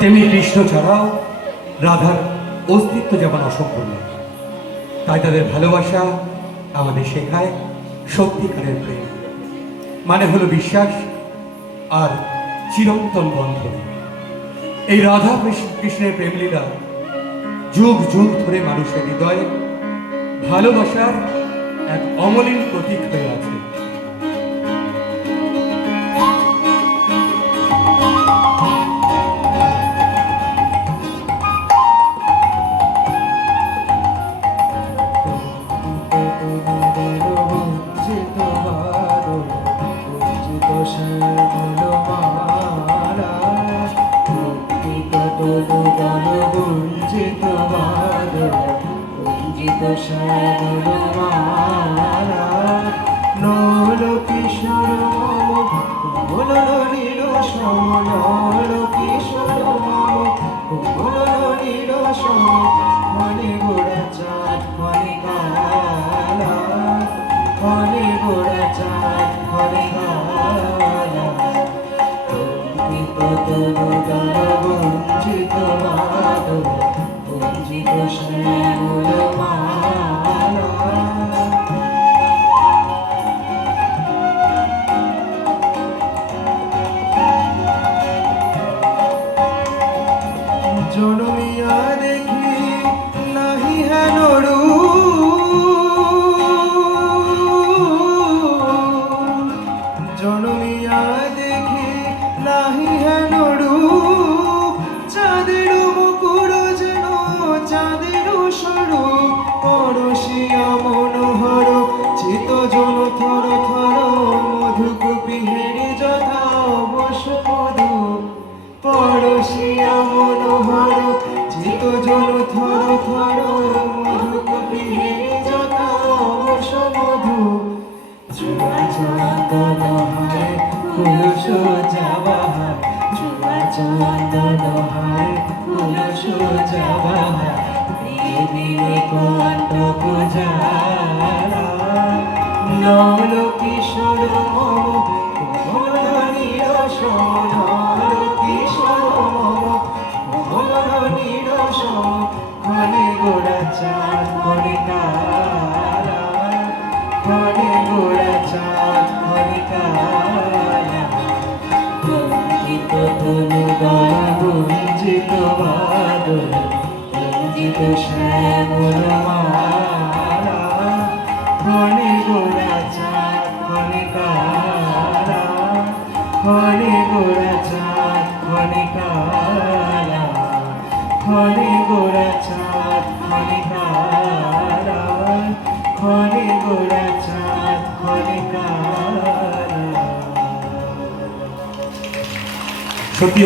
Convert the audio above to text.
তেমনি কৃষ্ণ ছাড়াও রাধার অস্তিত্ব যেমন অসম্পূর্ণ, তাই তাদের ভালোবাসা আমাদের শেখায় সত্যিকারের প্রেম মানে হলো বিশ্বাস আর চিরন্তন বন্ধন। এই রাধা কৃষ্ণের প্রেমলীলা যুগ যুগ ধরে মানুষের হৃদয়ে ভালোবাসার এক অমলিন প্রতীক হয়ে আছে। জনমিয়া দেখি নাহি হেন জনমিয়া দেখি নাহি হেন চাঁদের মুকুর যেন চাঁদের স্বরূপ পরশিয়া মনোহর চিত জন থর থর মধুকুপিহের যথা অবশ মধু পরশিয়া মনোহর চিত জন থর থর মধুকুপিহের যথা অবশ মধু জুয়া চন্দন হারে কুলস যাবাহার জুয়া চন্দন হারে কুলস যাবাহার দেবীরে কণ্ঠ পূজারা নল কিশোর মম কোমল নিরস নল কিশোর মম কোমল নিরস খনে গোড়া চাঁদ খনে কারা খনে গোড়া চাঁদ খনে কারা বঞ্চিত তনু দল বঞ্চিত বাদল বঞ্চিত শ্যামল মালা খনে গোড়া চাঁদ খনে কারা খনে গোড়া চাঁদ খনে কারা খনে গোড়া চাঁদ খনে কারা খনে গোড়া চাঁদ খনে কারা। সত্যি